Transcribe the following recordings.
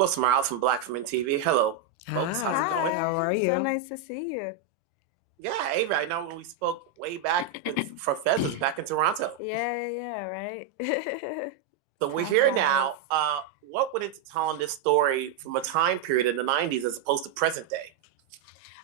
Wilson Morales from Black Women TV. Hello, folks. How's it Hi, going? how are So you? nice to see you. Yeah, Avery, I know when we spoke way back for Feathers back in Toronto. Yeah, right. So we're Time here flies. now. What would it tell in this story from a time period in the 90s as opposed to present day?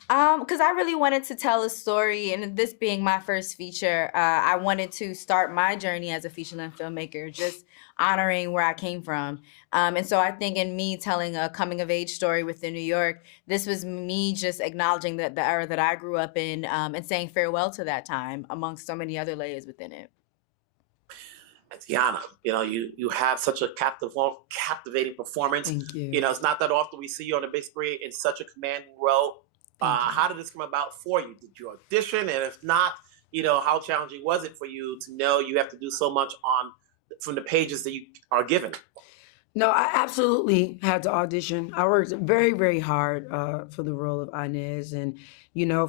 Because I really wanted to tell a story, and this being my first feature, I wanted to start my journey as a feature-length filmmaker, just honoring where I came from. And so I think in me telling a coming-of-age story within New York, this was me just acknowledging that the era that I grew up in, and saying farewell to that time, amongst so many other layers within it. And Teyana, you have such a captivating performance. Thank you. It's not that often we see you on the big screen in such a commanding role. Thank you. How did this come about for you? Did you audition? And if not, how challenging was it for you to know you have to do so much from the pages that you are given? No, I absolutely had to audition. I worked very, very hard for the role of Inez. And,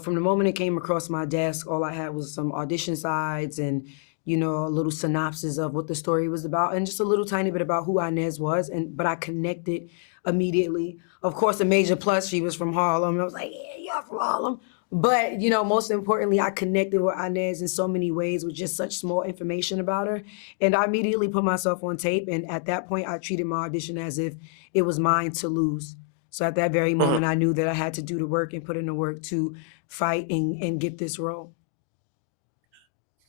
from the moment it came across my desk, all I had was some audition sides and, a little synopsis of what the story was about and just a little tiny bit about who Inez was. But I connected immediately. Of course, a major plus, she was from Harlem. I was like, yeah, you're from Harlem. But, most importantly, I connected with Inez in so many ways with just such small information about her. And I immediately put myself on tape. And at that point, I treated my audition as if it was mine to lose. So at that very moment, I knew that I had to do the work and put in the work to fight and get this role.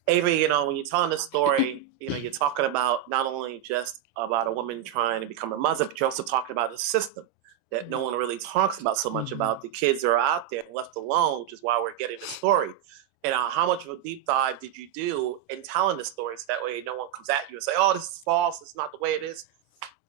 Avery, when you're telling this story, you're talking about not only just about a woman trying to become a mother, but you're also talking about a system that no one really talks about so much about the kids that are out there and left alone, which is why we're getting the story. And how much of a deep dive did you do in telling the story so that way no one comes at you and say, oh, this is false, it's not the way it is?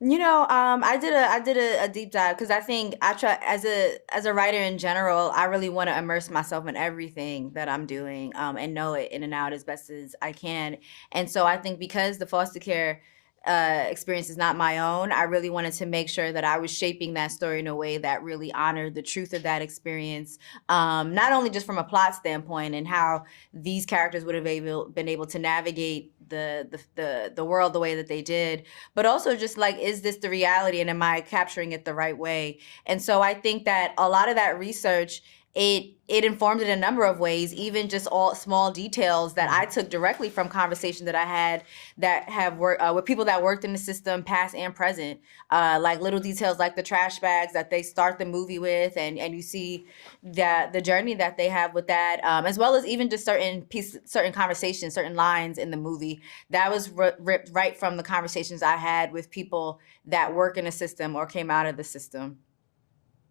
I did a deep dive because I think I try as a writer in general, I really want to immerse myself in everything that I'm doing, and know it in and out as best as I can. And so I think because the foster care experience is not my own, I really wanted to make sure that I was shaping that story in a way that really honored the truth of that experience, not only just from a plot standpoint and how these characters would have been able to navigate the world the way that they did, but also just like, is this the reality and am I capturing it the right way? And so I think that a lot of that research, it informed in a number of ways, even just all small details that I took directly from conversations that I had that have worked with people that worked in the system, past and present, like little details like the trash bags that they start the movie with, and you see the journey that they have with that, as well as even just certain conversations, certain lines in the movie that was ripped right from the conversations I had with people that work in the system or came out of the system.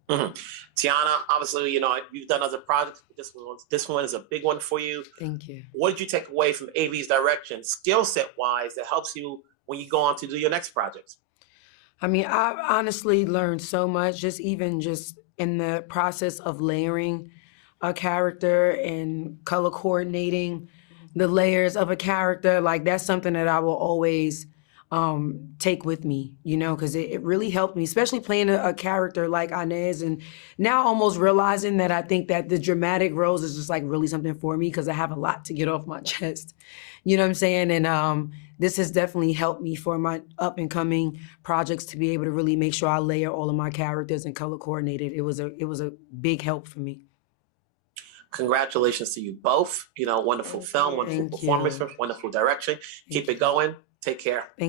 Teyana, obviously, you've done other projects, but this one is a big one for you. Thank you. What did you take away from Avi's direction, skill set wise, that helps you when you go on to do your next project? I mean, I honestly learned so much, just in the process of layering a character and color coordinating the layers of a character. Like, that's something that I will always take with me, because it really helped me, especially playing a character like Inez, and now almost realizing that I think that the dramatic roles is just like really something for me because I have a lot to get off my chest. You know what I'm saying? And this has definitely helped me for my up and coming projects to be able to really make sure I layer all of my characters and color coordinated. It was a big help for me. Congratulations to you both. Wonderful film, wonderful performance, wonderful direction. Keep it going. Take care.